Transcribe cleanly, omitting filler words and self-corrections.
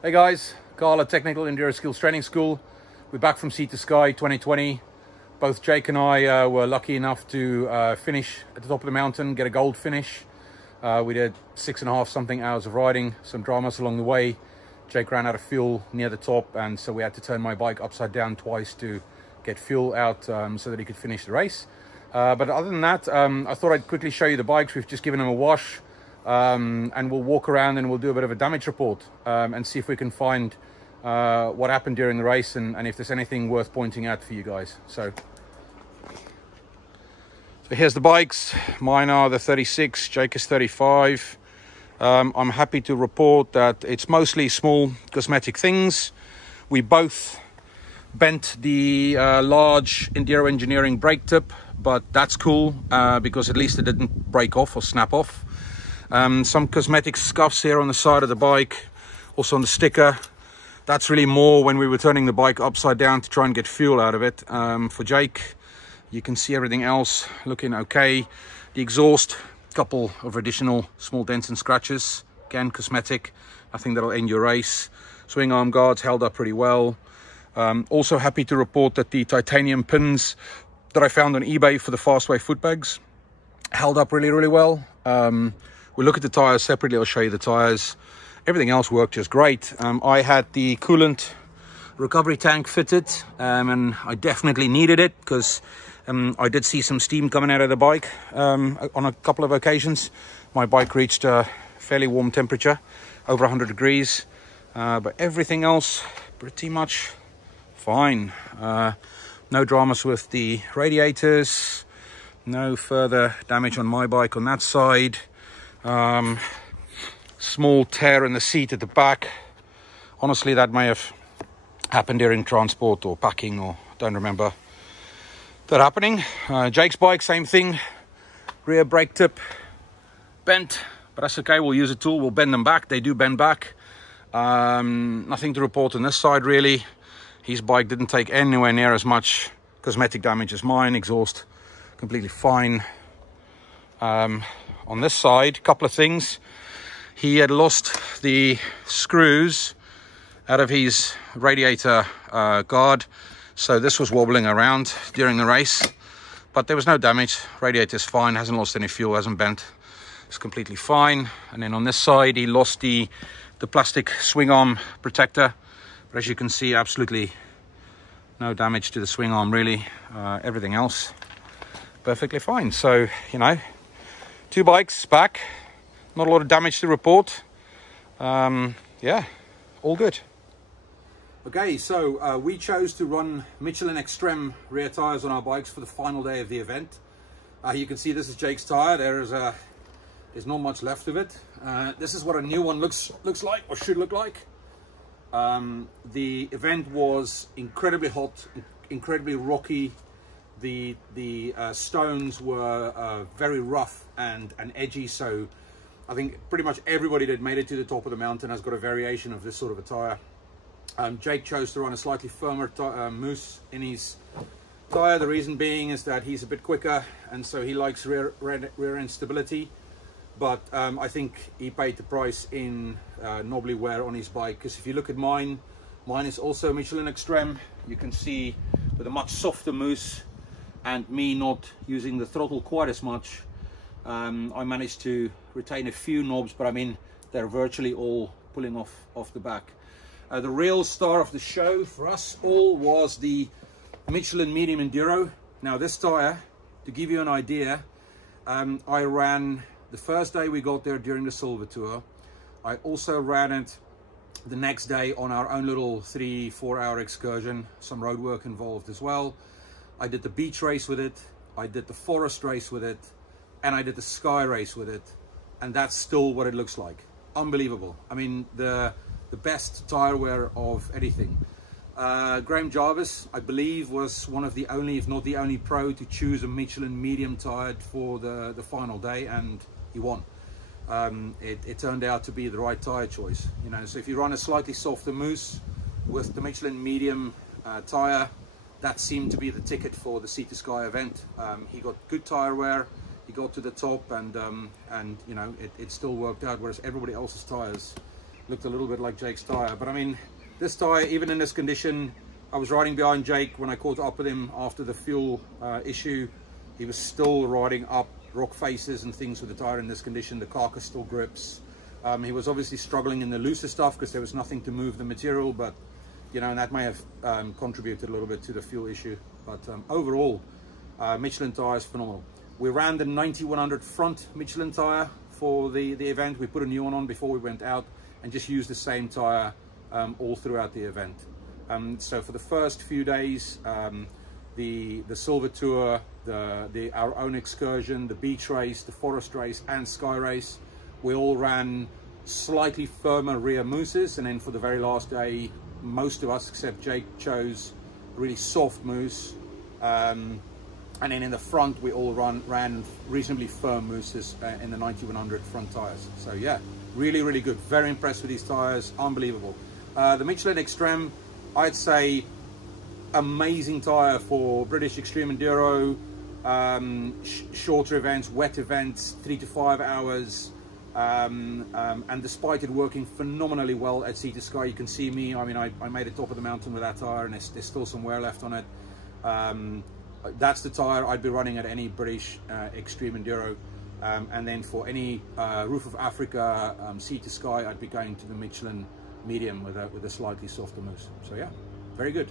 Hey guys, Carl at Technical Enduro Skills Training School. We're back from Sea to Sky 2020. Both Jake and I were lucky enough to finish at the top of the mountain, get a gold finish. We did 6.5 something hours of riding, some dramas along the way. Jake ran out of fuel near the top, and so we had to turn my bike upside down twice to get fuel out so that he could finish the race. But other than that, I thought I'd quickly show you the bikes. We've just given them a wash. And we'll walk around and we'll do a bit of a damage report and see if we can find what happened during the race and if there's anything worth pointing out for you guys. So here's the bikes. Mine are the 36, Jake is 35. I'm happy to report that it's mostly small cosmetic things. We both bent the large Enduro Engineering brake tip, but that's cool because at least it didn't break off or snap off. Some cosmetic scuffs here on the side of the bike, also on the sticker. That's really more when we were turning the bike upside down to try and get fuel out of it. For Jake, you can see everything else looking okay. The exhaust, couple of additional small dents and scratches. Again, cosmetic, nothing that'll end your race. Swing arm guards held up pretty well. Also happy to report that the titanium pins that I found on eBay for the Fastway foot bags held up really, really well. We'll look at the tires separately. I'll show you the tires. Everything else worked just great. I had the coolant recovery tank fitted, and I definitely needed it because I did see some steam coming out of the bike on a couple of occasions. My bike reached a fairly warm temperature, over 100 degrees, but everything else pretty much fine. No dramas with the radiators, no further damage on my bike on that side. Small tear in the seat at the back. Honestly, that may have happened during transport or packing, or don't remember that happening. Jake's bike, same thing. Rear brake tip bent, but that's okay. We'll use a tool. We'll bend them back. They do bend back. Nothing to report on this side really. His bike didn't take anywhere near as much cosmetic damage as mine. Exhaust completely fine. On this side, a couple of things. He had lost the screws out of his radiator guard, so this was wobbling around during the race, but there was no damage. Radiator's fine, hasn't lost any fuel, hasn't bent. It's completely fine. And then on this side, he lost the plastic swing arm protector, but as you can see, absolutely no damage to the swing arm really. Everything else perfectly fine. So, you know, 2 bikes back, not a lot of damage to report. Yeah, all good. Okay, so we chose to run Michelin Extreme rear tires on our bikes for the final day of the event. You can see this is Jake's tire. There's not much left of it. This is what a new one looks like, or should look like. The event was incredibly hot, incredibly rocky. The stones were very rough and edgy, so I think pretty much everybody that made it to the top of the mountain has got a variation of this sort of a tire. Jake chose to run a slightly firmer mousse in his tire. The reason being is that he's a bit quicker, and so he likes rear end stability. But I think he paid the price in knobbly wear on his bike, because if you look at mine is also Michelin Extreme. You can see with a much softer mousse, and me not using the throttle quite as much, I managed to retain a few knobs, but I mean they're virtually all pulling off the back. The real star of the show for us all was the Michelin Medium Enduro. Now this tire, to give you an idea, I ran the first day we got there during the Silver Tour. I also ran it the next day on our own little 3-4 hour excursion, some road work involved as well. I did the beach race with it, I did the forest race with it, and I did the sky race with it, and that's still what it looks like. Unbelievable. I mean, the best tire wear of anything. Graham Jarvis, I believe, was one of the only, if not the only pro to choose a Michelin medium tire for the final day, and he won. It turned out to be the right tire choice, you know. So if you run a slightly softer mousse with the Michelin medium tire, that seemed to be the ticket for the Sea to Sky event. He got good tire wear, he got to the top, and you know, it still worked out, whereas everybody else's tires looked a little bit like Jake's tyre. But I mean, this tyre, even in this condition, I was riding behind Jake when I caught up with him after the fuel issue. He was still riding up rock faces and things with the tyre in this condition. The carcass still grips. He was obviously struggling in the looser stuff because there was nothing to move the material, but you know, and that may have contributed a little bit to the fuel issue. But overall, Michelin tyre is phenomenal. We ran the 9100 front Michelin tyre for the event. We put a new one on before we went out and just used the same tyre all throughout the event. So for the first few days, the Silver Tour, our own excursion, the beach race, the forest race and sky race, we all ran slightly firmer rear mousses, and then for the very last day, most of us except Jake chose really soft mousse, and then in the front we all ran reasonably firm mousses in the 9100 front tires. So yeah, really good. Very impressed with these tires, unbelievable. The Michelin Extreme, I'd say amazing tire for British extreme enduro, shorter events, wet events, 3 to 5 hours. And despite it working phenomenally well at Sea to Sky, you can see me, I mean, I made it top of the mountain with that tire, and there's still some wear left on it. That's the tire I'd be running at any British extreme enduro. And then for any Roof of Africa, Sea to Sky, I'd be going to the Michelin medium with a slightly softer mousse. So yeah, very good.